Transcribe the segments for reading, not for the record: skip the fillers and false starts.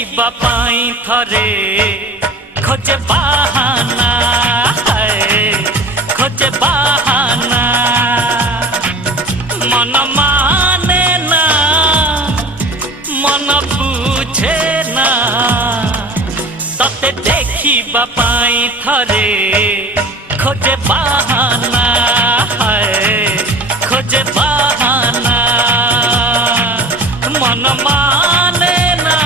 देखिबा पाई थरे खोजे बहाना खोजे बहाना मन माने ना मन बुझे ना तते देखिबा पाई थरे खोजे बहाना खोजे बहाना मन माने ना।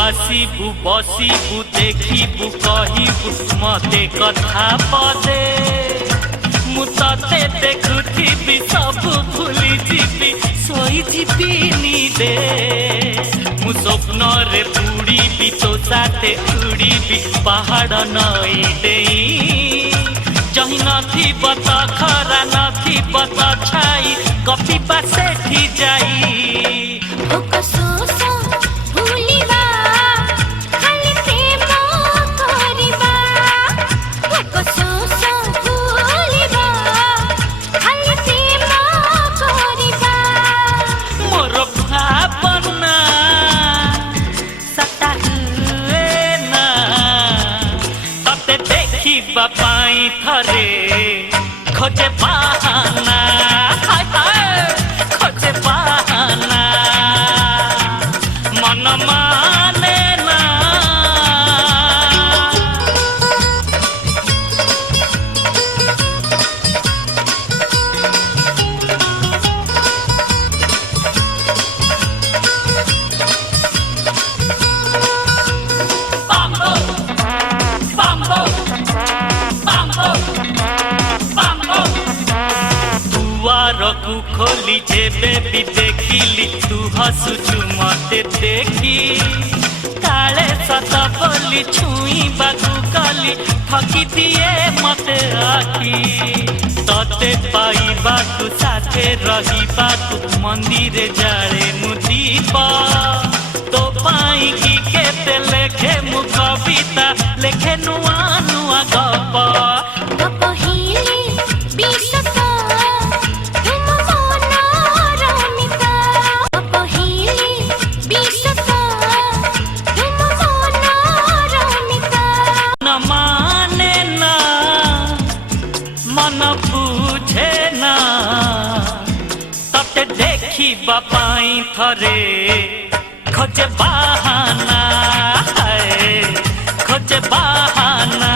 आसीबू बसीबू देखिबू कहिबू मते कथा पदे मु तते देखुथिबी सब भूली जीबी सोई जीबी निदे मु स्वप्न रे बुड़ीबी तो साथे उड़ीबी पहाड़ नई देई जही नथी बता खरा नथी बता छाई कपी पासे ठी जाई ओ कसोसा पाई थरे खोजे बहाना खोजे बहाना मन माने ना। दुआरकू खोली जेबे भी देखिली तू हसुचु मते देखी काले सत बोली छुई बाकू कली ठकी दिए मते आखी तते पाई बाकू साथे रही बाकू मंदिर जाले मु दीप तो पाई की केते लेखे मु कविता लेखे नुआ नुआ गप मन बुझे ना तते देखिबा पाई थरे खोजे बहाना खोजे बहाना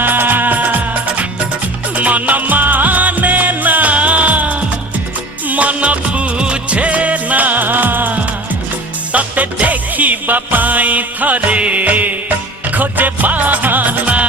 मन माने ना मन बुझे ना तते देखिबा पाई थरे खोजे बहाना।